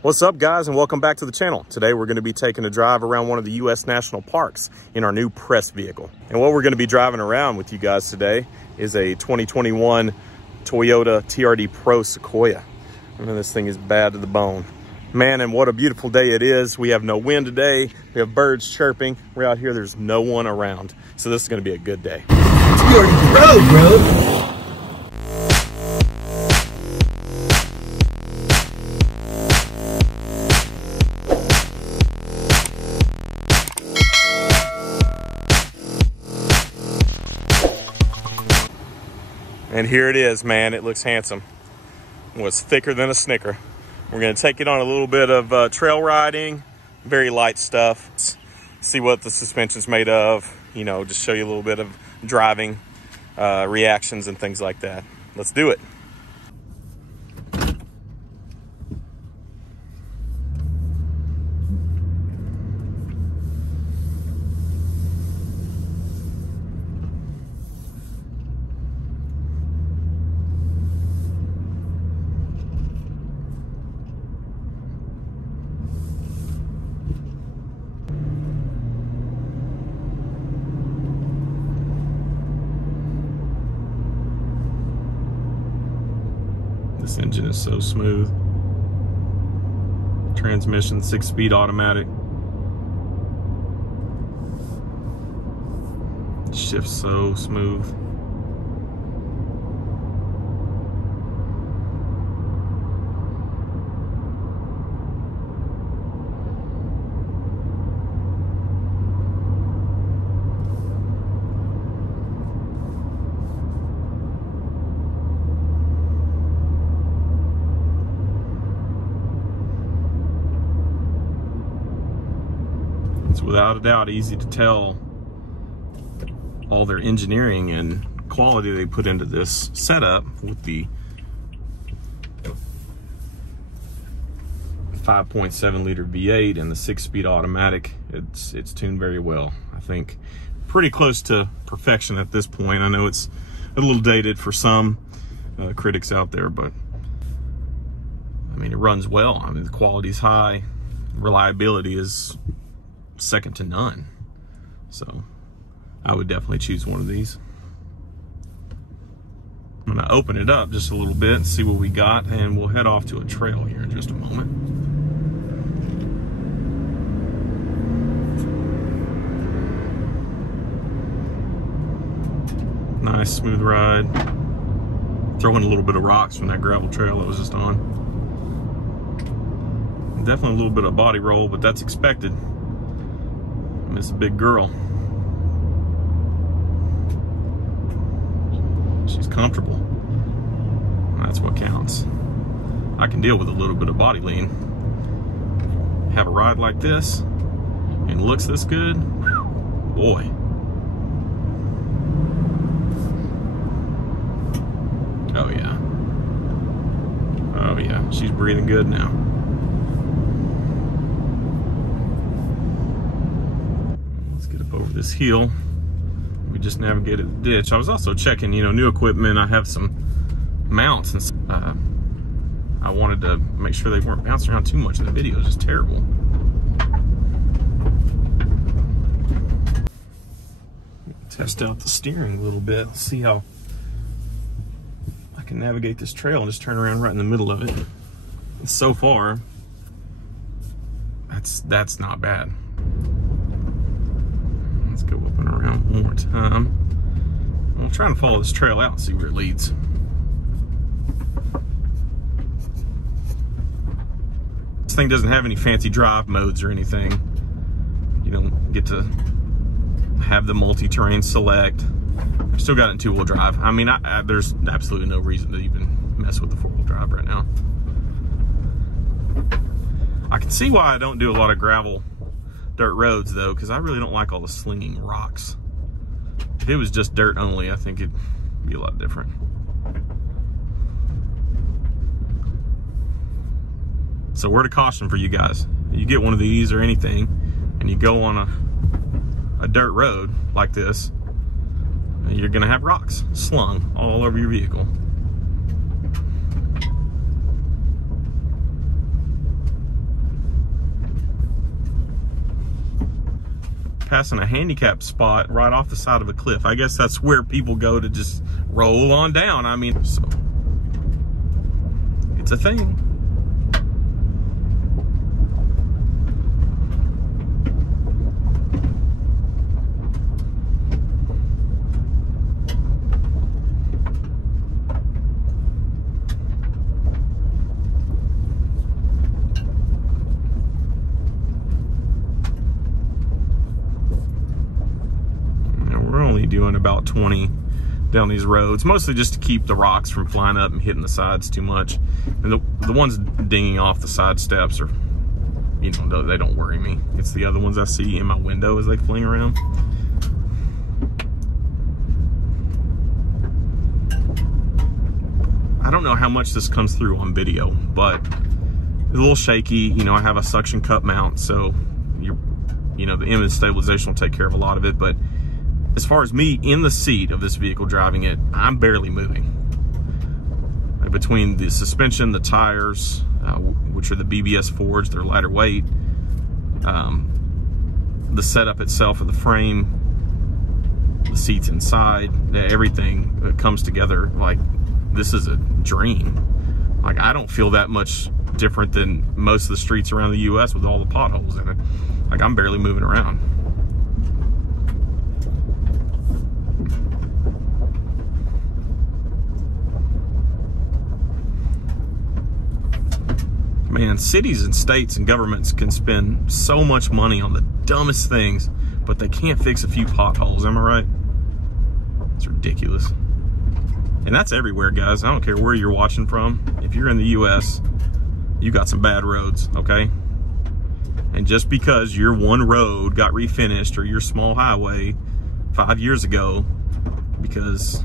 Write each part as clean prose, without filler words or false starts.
What's up, guys, and welcome back to the channel. Today we're going to be taking a drive around one of the U.S. national parks in our new press vehicle. And what we're going to be driving around with you guys today is a 2021 Toyota TRD Pro Sequoia. I mean, this thing is bad to the bone. Man, and what a beautiful day it is. We have no wind today. We have birds chirping. We're out here, there's no one around. So this is going to be a good day. TRD Pro, bro. And here it is, man. It looks handsome. Well, it's thicker than a Snicker. We're going to take it on a little bit of trail riding, very light stuff. See what the suspension's made of, you know, just show you a little bit of driving reactions and things like that. Let's do it. This engine is so smooth. Transmission, 6-speed automatic. Shifts so smooth. It's without a doubt easy to tell all their engineering and quality they put into this setup with the 5.7 liter V8 and the 6-speed automatic. It's tuned very well. I think pretty close to perfection at this point. I know it's a little dated for some critics out there, but I mean, it runs well. I mean, the quality's high, reliability is second to none. So I would definitely choose one of these. I'm gonna open it up just a little bit and see what we got, and we'll head off to a trail here in just a moment. Nice smooth ride. Throwing a little bit of rocks from that gravel trail I was just on. Definitely a little bit of body roll, but that's expected. It's a big girl. She's comfortable. That's what counts. I can deal with a little bit of body lean. Have a ride like this and looks this good, boy. Oh yeah. Oh yeah, she's breathing good now. Over this hill, we just navigated the ditch. I was also checking, you know, new equipment. I have some mounts, and I wanted to make sure they weren't bouncing around too much. The video is just terrible. Test out the steering a little bit, see how I can navigate this trail and just turn around right in the middle of it. And so far, that's not bad. Let's go up and around one more time. We'll try and follow this trail out and see where it leads. This thing doesn't have any fancy drive modes or anything. You don't get to have the multi-terrain select. I've still got it in 2-wheel drive. I mean, there's absolutely no reason to even mess with the 4-wheel drive right now. I can see why I don't do a lot of gravel dirt roads though, because I really don't like all the slinging rocks. If it was just dirt only, I think it'd be a lot different. So word of caution for you guys: you get one of these or anything and you go on a dirt road like this, you're gonna have rocks slung all over your vehicle. passing a handicap spot right off the side of a cliff. I guess that's where people go to just roll on down. I mean, so it's a thing. Doing about 20 down these roads, mostly just to keep the rocks from flying up and hitting the sides too much. And the ones dinging off the side steps are, you know, they don't worry me. It's the other ones I see in my window as they fling around. I don't know how much this comes through on video, but it's a little shaky. You know, I have a suction cup mount, so you know, the image stabilization will take care of a lot of it, but as far as me in the seat of this vehicle driving it, I'm barely moving. Between the suspension, the tires, which are the BBS forged, they're lighter weight, the setup itself of the frame, the seats inside, everything that comes together, like, this is a dream. Like, I don't feel that much different than most of the streets around the US with all the potholes in it. Like, I'm barely moving around. Man, cities and states and governments can spend so much money on the dumbest things, but they can't fix a few potholes, am I right? It's ridiculous. And that's everywhere, guys. I don't care where you're watching from. If you're in the US, you got some bad roads, okay? And just because your one road got refinished or your small highway 5 years ago because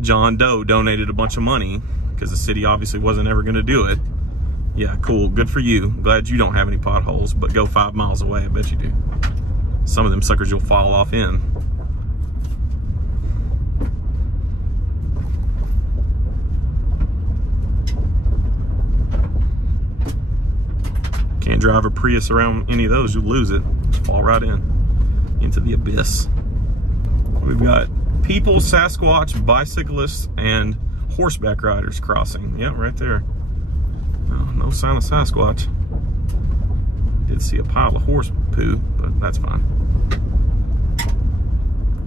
John Doe donated a bunch of money because the city obviously wasn't ever going to do it, yeah, cool, good for you. Glad you don't have any potholes, but go 5 miles away, I bet you do. Some of them suckers you'll fall off in. Can't drive a Prius around any of those, you'll lose it. Just fall right into the abyss. We've got people, Sasquatch, bicyclists, and horseback riders crossing. Yeah, right there. No sign of Sasquatch. Did see a pile of horse poo, but that's fine.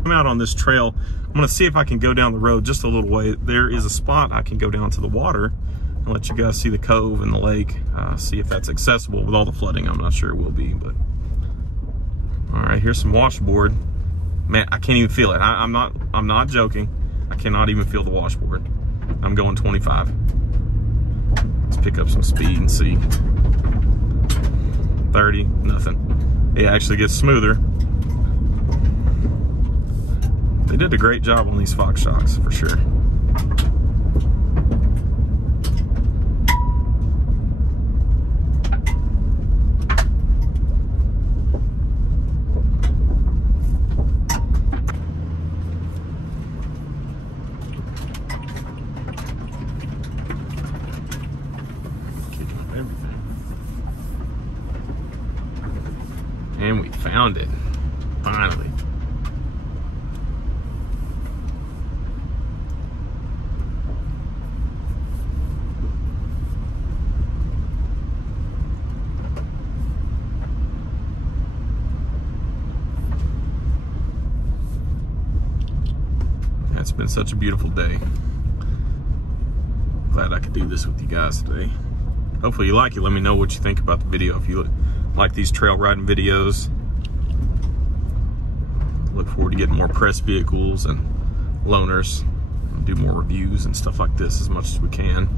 I'm out on this trail. I'm gonna see if I can go down the road just a little way. There is a spot I can go down to the water and let you guys see the cove and the lake. See if that's accessible. With all the flooding, I'm not sure it will be, but. All right, here's some washboard. Man, I can't even feel it. I'm not joking. I cannot even feel the washboard. I'm going 25. Pick up some speed and see. 30, nothing. It actually gets smoother. They did a great job on these Fox shocks for sure. And we found it, finally. It's been such a beautiful day. Glad I could do this with you guys today. Hopefully you like it. Let me know what you think about the video if you like these trail riding videos. Look forward to getting more press vehicles and loaners. Do more reviews and stuff like this as much as we can.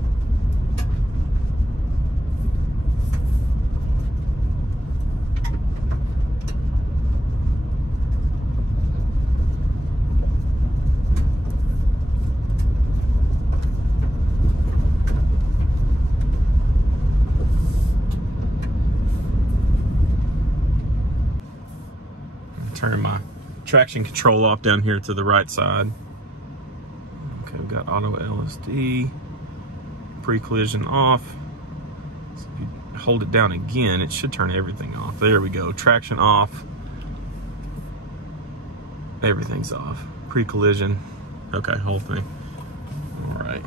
Turn my traction control off down here to the right side. Okay, we've got auto LSD, pre-collision off. So if you hold it down again, it should turn everything off. There we go, traction off. Everything's off. Pre-collision. Okay, whole thing. All right.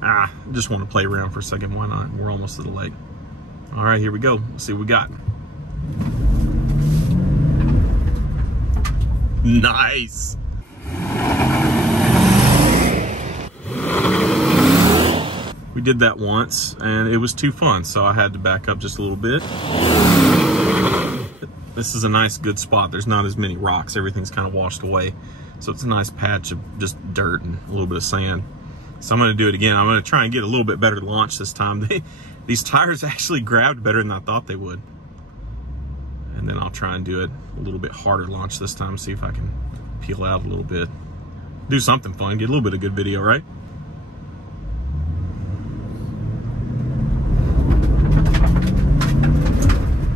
I just want to play around for a second. Why not? We're almost to the lake. All right, here we go. Let's see what we got. Nice. We did that once and it was too fun, so I had to back up just a little bit. This is a nice, good spot. There's not as many rocks. Everything's kind of washed away. So it's a nice patch of just dirt and a little bit of sand. So I'm gonna do it again. I'm gonna try and get a little bit better launch this time. These tires actually grabbed better than I thought they would. And then I'll try and do it a little bit harder launch this time, see if I can peel out a little bit. Do something fun, get a little bit of good video, right?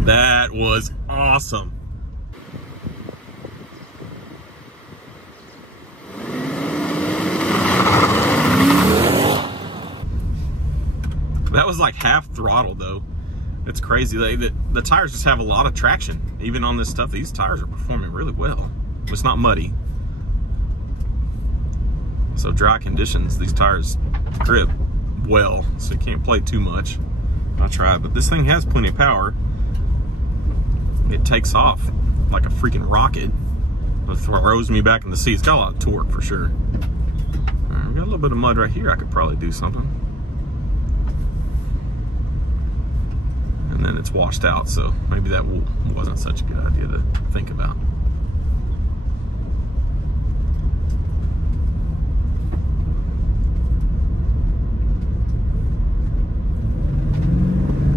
That was awesome. That was like half throttle though. It's crazy. The tires just have a lot of traction. Even on this stuff, these tires are performing really well. It's not muddy. So dry conditions, these tires grip well, so you can't play too much. I tried, but this thing has plenty of power. It takes off like a freaking rocket. It throws me back in the seat. It's got a lot of torque for sure. All right, we got a little bit of mud right here. I could probably do something. And then it's washed out, so maybe that wasn't such a good idea to think about.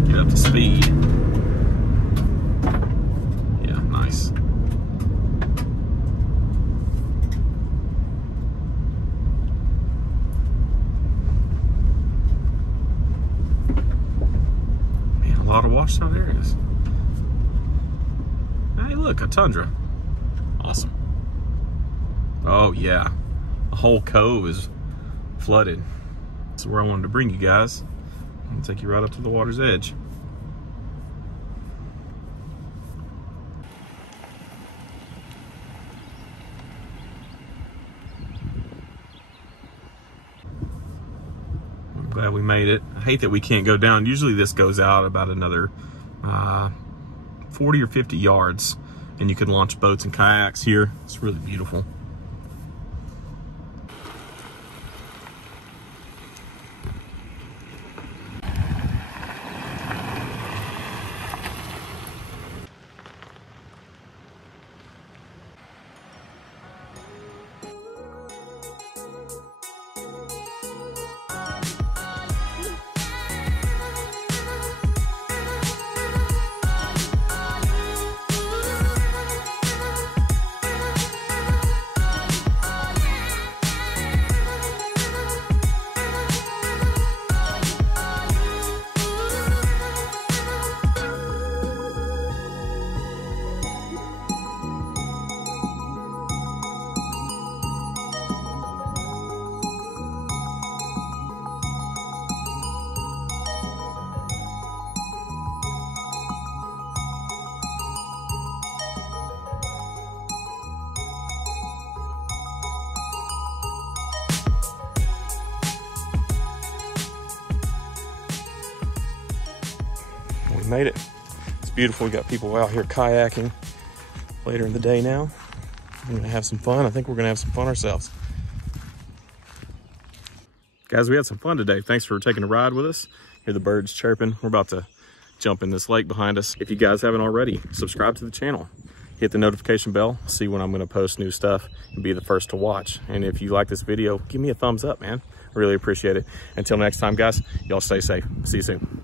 Get up to speed. Yeah, nice. Man, a lot of washed out areas. Hey, look, a tundra. Awesome. Oh, yeah. The whole cove is flooded. That's where I wanted to bring you guys. I'm gonna take you right up to the water's edge. I'm glad we made it. I hate that we can't go down. Usually this goes out about another 40 or 50 yards and you can launch boats and kayaks here. It's really beautiful. We made it. It's beautiful. We got people out here kayaking later in the day now. We're gonna have some fun. I think we're gonna have some fun ourselves. Guys, we had some fun today. Thanks for taking a ride with us. Hear the birds chirping. We're about to jump in this lake behind us. If you guys haven't already, subscribe to the channel. Hit the notification bell, see when I'm gonna post new stuff and be the first to watch. And if you like this video, give me a thumbs up, man. I really appreciate it. Until next time, guys, y'all stay safe. See you soon.